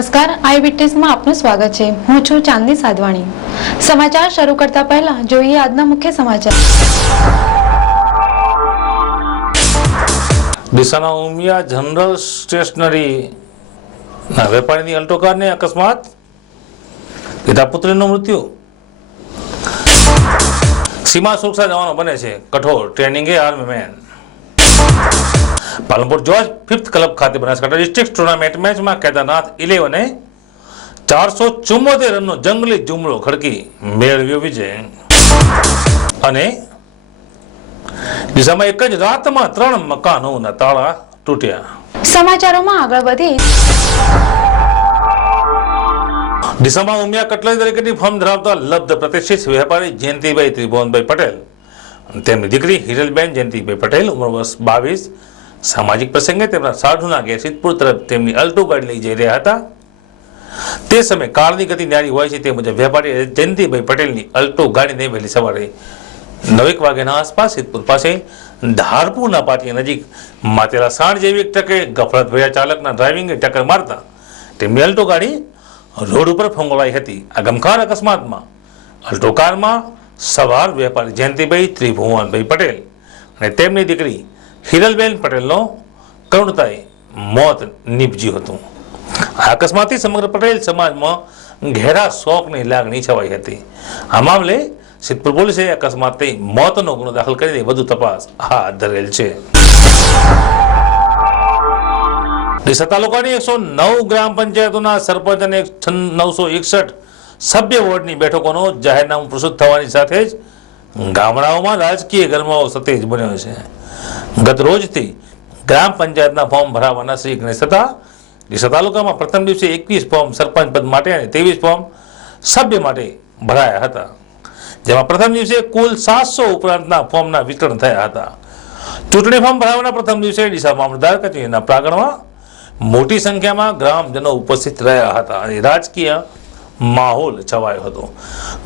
નમસ્કાર, આઈ વિટનેસમાં આપનું સ્વાગત છે। હું છું ચાંદની સાધવાણી। સમાચાર શરૂ કરતા પહેલા જોઈએ આજના મુખ્ય સમાચાર। ડીસાના ઉમિયા જનરલ સ્ટેશનરી વેપારીની અલ્ટો કારને અકસ્માત, પિતા પુત્રીનું મૃત્યુ। સીમા સુરક્ષા જવાનો બને છે કઠોર, ટ્રેનિંગે army man. Palanpur George 5th club ખાતે બનાસકાંઠા ડિસ્ટ્રિક્ટ ટુર્નામેન્ટ મેચમાં કેદારનાથ 11એ 474 રનનો જંગલી જુમલો ખડકી મેળવ્યો વિજય। અને ડીસામાં એક જ રાતમાં 3 મકાનોના તાળા તૂટ્યા। સમાચારોમાં આગળ વધી ડીસામાં ઉમિયા કટલેરી તરીકેની ફર્મ ધરાવતા લબ્ધ પ્રતિષ્ઠિત વેપારી જયંતિભાઈ ત્રિભુવનભાઈ પટેલ અને તેમની દીકરી હિરલબેન જયંતિભાઈ પટેલ ઉંમર વર્ષ 22 સામાજિક પ્રસંગે તેમના સાઢુના ઘેર સિદ્ધપુર તરફ તેમની અલ્ટો ગાડી લઈ જઈ રહ્યા હતા। તે સમયે કારની ગતિ ન્યારી હોય છે તે મુજબ વેપારી જયંતિભાઈ પટેલની અલ્ટો ગાડીને વહેલી સવારે 9 વાગ્યાના આસપાસ સિદ્ધપુર પાસે ધારપુરના પાટિયા નજીક માતેલા સાણ જેવી એક ટ્રકે ગફલતભર્યા ચાલકના ડ્રાઇવિંગે ટક્કર મારતા તેમની અલ્ટો ગાડી રોડ ઉપર ફંગોળાઈ હતી। આ ગમખાર અકસ્માતમાં અલ્ટો કારમાં સવાર વેપારી જયંતિભાઈ ત્રિભુવનભાઈ પટેલ અને તેમની દીકરી હિરલબેન પટેલનો કરુણતાએ મોત નીપજ્યું હતું। આ અકસ્માતથી સમગ્ર પટેલ સમાજમાં ઘેરા શોકની લાગણી છવાઈ હતી। આ મામલે સિદ્ધપુર પોલીસે અકસ્માતથી મોતનો ગુનો દાખલ કરીને વધુ તપાસ હાથ ધરેલ છે। ડીસા તાલુકાની 109 ગ્રામ પંચાયતોના સરપંચ અને 961 સભ્ય વોર્ડની બેઠકોનો જાહેરનામું પ્રસ્તુત થવાની સાથે જ ગામડાઓમાં રાજકીય ગરમાવો સતેજ બન્યો છે। ગત રોજથી ગ્રામ પંચાયતના ફોર્મ ભરાવાના શ્રી ગણેશ હતા। ડીસા તાલુકામાં પ્રથમ દિવસે 21 ફોર્મ સરપંચ પદ માટે અને 23 ફોર્મ સભ્ય માટે ભરાયા હતા, જેમાં પ્રથમ દિવસે કુલ 700 ઉપરાંતના ફોર્મના વિતરણ થયા હતા। ચૂંટણી ફોર્મ ભરાવાના પ્રથમ દિવસે ડીસા મામલતદાર કચેરીના પ્રાંગણમાં મોટી સંખ્યામાં ગ્રામજનો ઉપસ્થિત રહ્યા હતા અને રાજકીય માહોલ છવાયો હતો।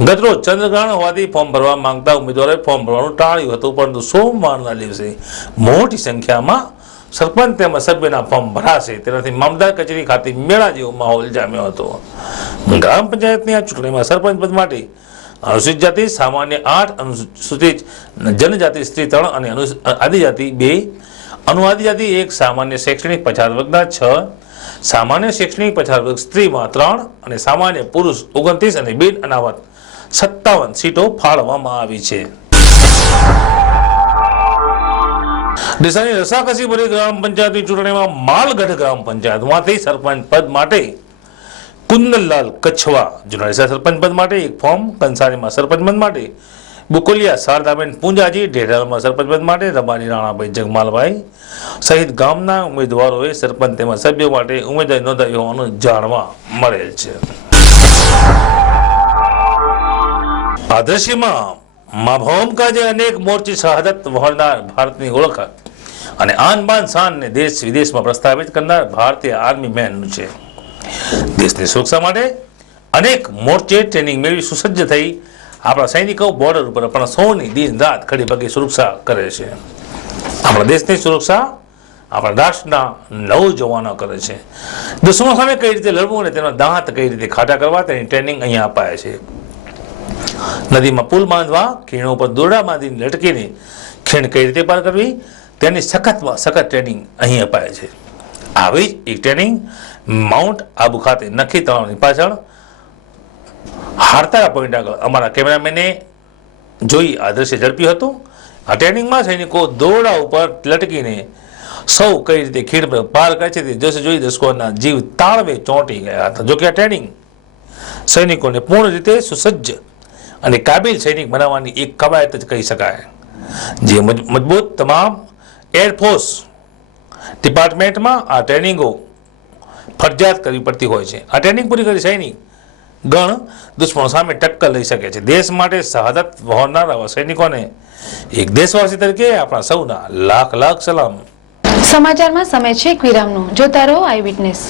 ગતરોજ ચંદ્રગ્રહણ હોવાથી ફોર્મ ભરવા માંગતા ઉમેદવારોએ ફોર્મ ભરવાનું ટાળ્યું હતું, પરંતુ સોમવારના દિવસે મોટી સંખ્યામાં સરપંચ તેમજ સભ્યના ફોર્મ ભરાશે તેનાથી મામલતદાર કચેરી ખાતે મેળા જેવો માહોલ જામ્યો હતો। ગ્રામ પંચાયતની આ ચૂંટણીમાં સરપંચ પદ માટે અનુસૂચિત જાતિ સામાન્ય 8, અનુસૂચિત જનજાતિ સ્ત્રી 3 અને આદિજાતિ 2, અનુઆદિજાતિ 1, સામાન્ય શૈક્ષણિક પછાત વર્ગના 6, સામાન્ય શૈક્ષણિક પછાત વર્ગ સ્ત્રીમાં 3 અને સામાન્ય પુરુષ 29 અને બિન અનામત 57 સીટો ફાળવવામાં આવી છે। ડીસાની રસાકસી ભરી ગ્રામ પંચાયતની ચૂંટણીમાં માલગઢ ગ્રામ પંચાયતમાંથી સરપંચ પદ માટે કુંદનલાલ કચ્છવા જૂના ડીસા સરપંચ પદ માટે એક ફોર્મ, કંસારીમાં સરપંચ પદ માટે બુકોલિયા શારદાબેન પૂંજાજી, ઢેઢાલમાં સરપંચ પદ માટે રબારી રાણાભાઈ જગમાલભાઈ સહિત ગામના ઉમેદવારોએ સરપંચ તેમજ સભ્યો માટે ઉમેદવારી નોંધાવી હોવાનું જાણવા મળેલ છે। આ દ્રશ્યમાં મા ભૌમકાજે અનેક મોરચી શહાદત વહોરનાર ભારતની ઓળખ અને આન બાન શાનને દેશ વિદેશમાં પ્રસ્થાપિત કરનાર ભારતીય આર્મી મેનનું છે। દેશની સુરક્ષા માટે અનેક મોરચે ટ્રેનિંગ મેળવી સુસજ્જ થઈ આપણા સૈનિકો બોર્ડર ઉપર આપણા સૌની દિન રાત ખડી પગે સુરક્ષા કરે છે। આપણા દેશની સુરક્ષા આપણા રાષ્ટ્રના નવજવાનો કરે છે। દુશ્મનો સામે કઈ રીતે લડવું અને તેના દાંત કઈ રીતે ખાટા કરવા તેની ટ્રેનિંગ અહીંયા અપાય છે। નદીમાં પુલ બાંધવા, ખીણો ઉપર દોરડા બાંધીને લટકીને ખીણ કઈ રીતે પાર કરવી તેની સખતમાં સખત ટ્રેનિંગ અહીં અપાય છે। આવી જ એક ટ્રેનિંગ માઉન્ટ આબુ ખાતે નખી તળાવની પાછળ હારતારા પોઈન્ટ આગળ અમારા કેમેરામેને જોઈ આ દ્રશ્ય ઝડપ્યું હતું। આ ટ્રેનિંગમાં સૈનિકો દોરડા ઉપર લટકીને સૌ કઈ રીતે ખીણ પર પાર કરે છે તે દ્રશ્ય જોઈ દર્શકોના જીવ તાળવે ચોંટી ગયા હતા। જોકે આ ટ્રેનિંગ સૈનિકોને પૂર્ણ રીતે સુસજ્જ અને કાબિલ સૈનિક બનાવવાની એક કવાયત જ કહી શકાય, જે મજબૂત તમામ એરફોર્સ ડિપાર્ટમેન્ટમાં આ ટ્રેનિંગો ફરજિયાત કરવી પડતી હોય છે। આ ટ્રેનિંગ પૂરી કરી સૈનિક ગણ દુશ્મનો સામે ટક્કર લઈ શકે છે। દેશ માટે શહાદત વહોરનાર આવા સૈનિકોને એક દેશવાસી તરીકે આપણા સૌના લાખ લાખ સલામ। સમાચારમાં સમય છે એક વિરામનો। જોતા રહો આઈ વિટનેસ।